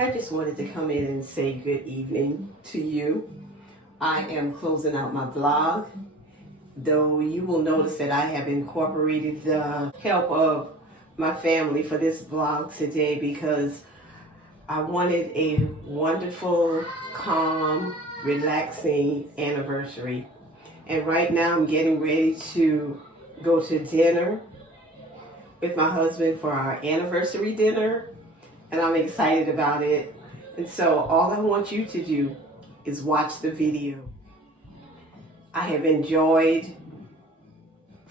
I just wanted to come in and say good evening to you. I am closing out my vlog, though you will notice that I have incorporated the help of my family for this vlog today because I wanted a wonderful, calm, relaxing anniversary. And right now I'm getting ready to go to dinner with my husband for our anniversary dinner. And I'm excited about it. And so all I want you to do is watch the video. I have enjoyed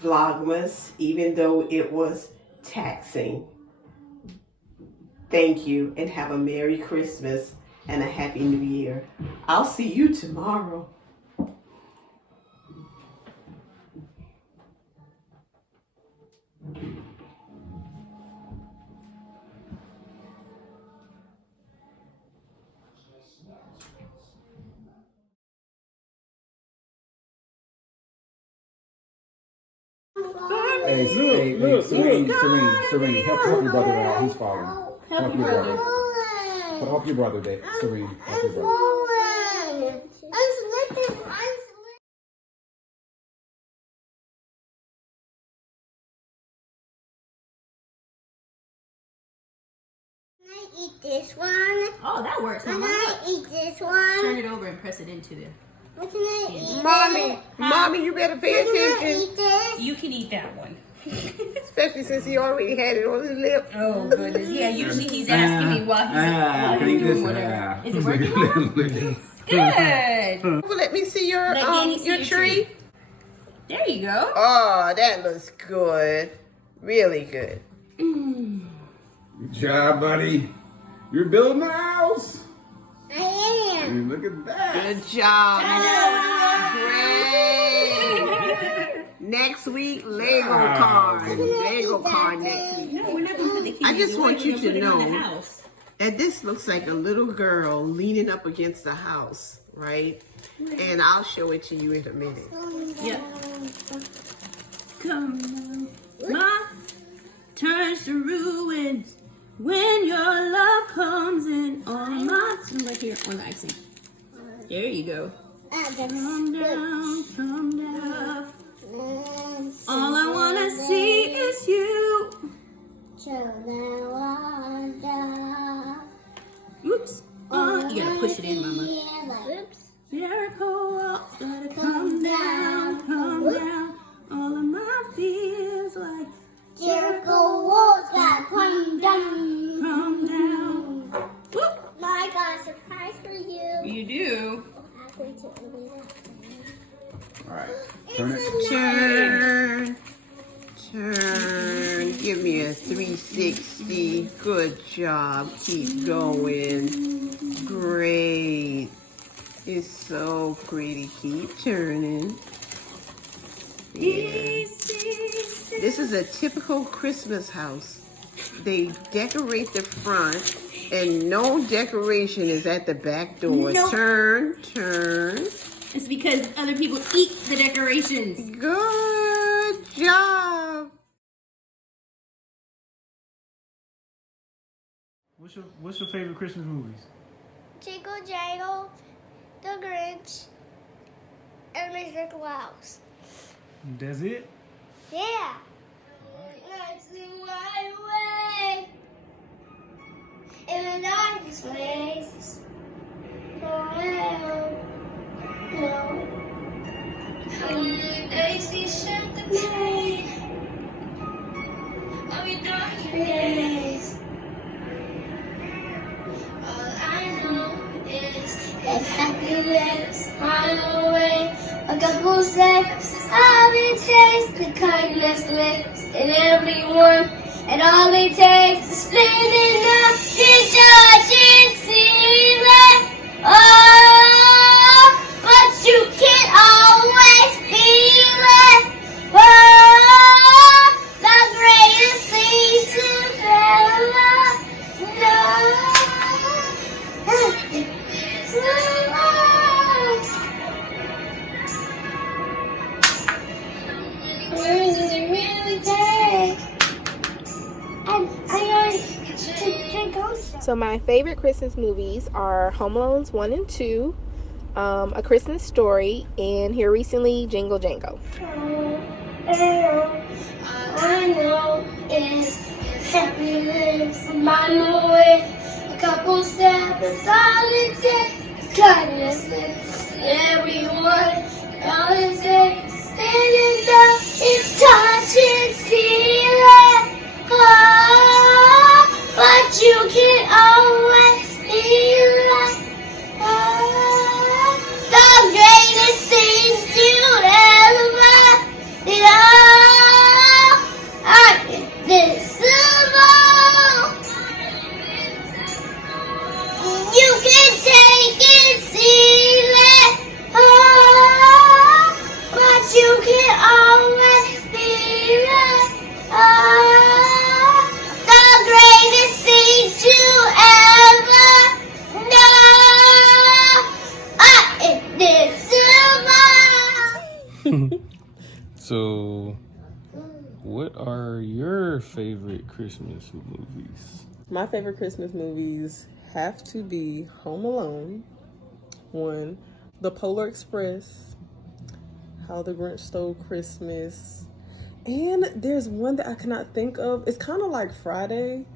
Vlogmas, even though it was taxing. Thank you and have a Merry Christmas and a Happy New Year. I'll see you tomorrow. Hey, Serene, help your brother out. He's falling. Help your brother. Help your brother, Serene. Help your brother. Can I eat this one? Oh, that works. Can I eat this one? Turn it over and press it into there. What can I eat? Mommy, you better pay Can I attention. eat this? You can eat that one. Especially since he already had it on his lip. Oh, goodness. Yeah, usually he's asking me while he's doing whatever. Is it working, Mama? Good. Let me see your tree. There you go. Oh, that looks good. Really good. Good job, buddy. You're building a house. I am. Look at that. Good job. Great. Next week, Lego car. Lego car next week. No, we're not going to put the keys. I just want you to put it on the know house. that this looks like a little girl leaning up against the house, right? And I'll show it to you in a minute. Yep. Come on. My turns to ruins when your love comes in on my right here on the icing. There you go. Come down, come down. All I wanna see is you. Oops. You gotta push it in, Mama. Oops. Jericho walls gotta come down, come down. All of my fears like Jericho walls gotta come down. come down. Whoop. I got a surprise for you. You do. I'm going to open it up. All right. Turn it. Turn. Give me a 360. Good job. Keep going. Great. It's so pretty. Keep turning. Yeah. This is a typical Christmas house. They decorate the front and no decoration is at the back door. Nope. Turn. It's because other people eat the decorations. Good job. What's your favorite Christmas movies? Jingle Jangle, The Grinch, and Mr. Claus. That's it? Yeah. Let's see right away. In the darkest place. Forever. No. How many days they shut the pain of your darkest days. All I know is that happiness on the way. A couple steps, I'll be chased. The kindness lives in everyone, and all it takes is spinning up his judging ceiling. Oh, but you can't always feel it. Oh, the greatest thing to ever know. Where does it really take? I So my favorite Christmas movies are Home Alone's 1 and 2, A Christmas Story, and here recently, Jingle Jangle. I know is if happiness by my way. A couple steps, that's all it takes. Kindness makes everyone. All it takes, standing up, it's touching, feeling. Oh, but you can always feel like the greatest things you ever know. I'm invincible. You can take it, see it, oh, but you can always feel it. Oh, the greatest things you ever know. I'm invincible. So, what are your favorite Christmas movies? My favorite Christmas movies have to be Home Alone, 1, The Polar Express, How the Grinch Stole Christmas, and there's one that I cannot think of. It's kind of like Friday.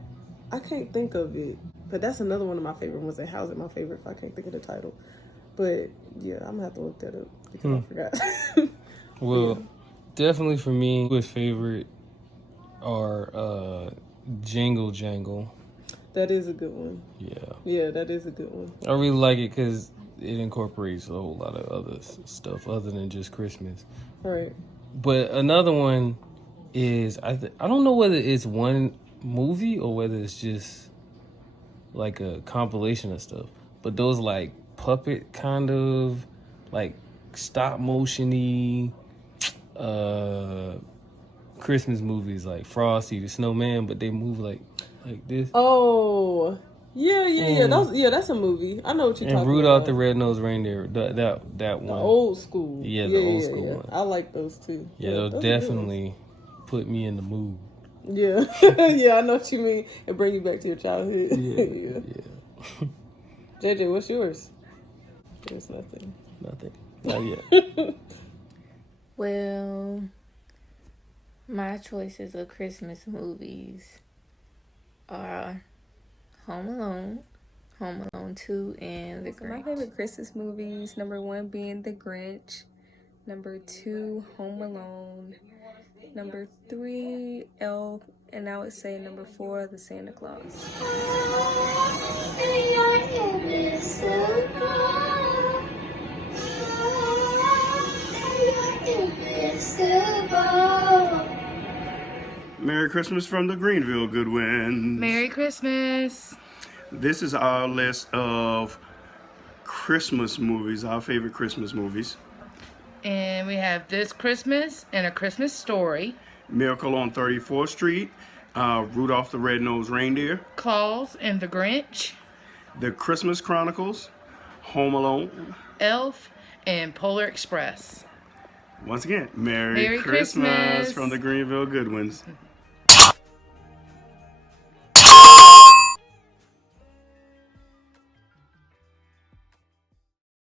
I can't think of it, but that's another one of my favorite ones. And how's it my favorite if I can't think of the title? But yeah, I'm gonna have to look that up because I forgot. Well, definitely for me, my favorite are Jingle Jangle. That is a good one. Yeah, that is a good one. I really like it because it incorporates a whole lot of other stuff other than just Christmas. Right. But another one is I don't know whether it's one movie or whether it's just like a compilation of stuff. But those like puppet kind of like stop motion-y Christmas movies like Frosty the Snowman, but they move like this. Oh, yeah. That's a movie. I know what you're talking about. And Rudolph the Red-Nosed Reindeer, that one. The old school. Yeah, the old school one. I like those too. Yeah, they'll definitely put me in the mood. Yeah, yeah, I know what you mean. It bring you back to your childhood. Yeah. JJ, what's yours? There's nothing. Not yet. Well, my choices of Christmas movies are Home Alone, Home Alone 2, and The Grinch. My favorite Christmas movies, number 1 being The Grinch, number 2, Home Alone, number 3, Elf, and I would say number 4, The Santa Claus. Merry Christmas from the Greenville Goodwins. Merry Christmas. This is our list of Christmas movies, our favorite Christmas movies. And we have This Christmas and A Christmas Story, Miracle on 34th Street, Rudolph the Red-Nosed Reindeer, Claus and the Grinch, The Christmas Chronicles, Home Alone, Elf, and Polar Express. Once again, Merry Christmas from the Greenville Goodwins.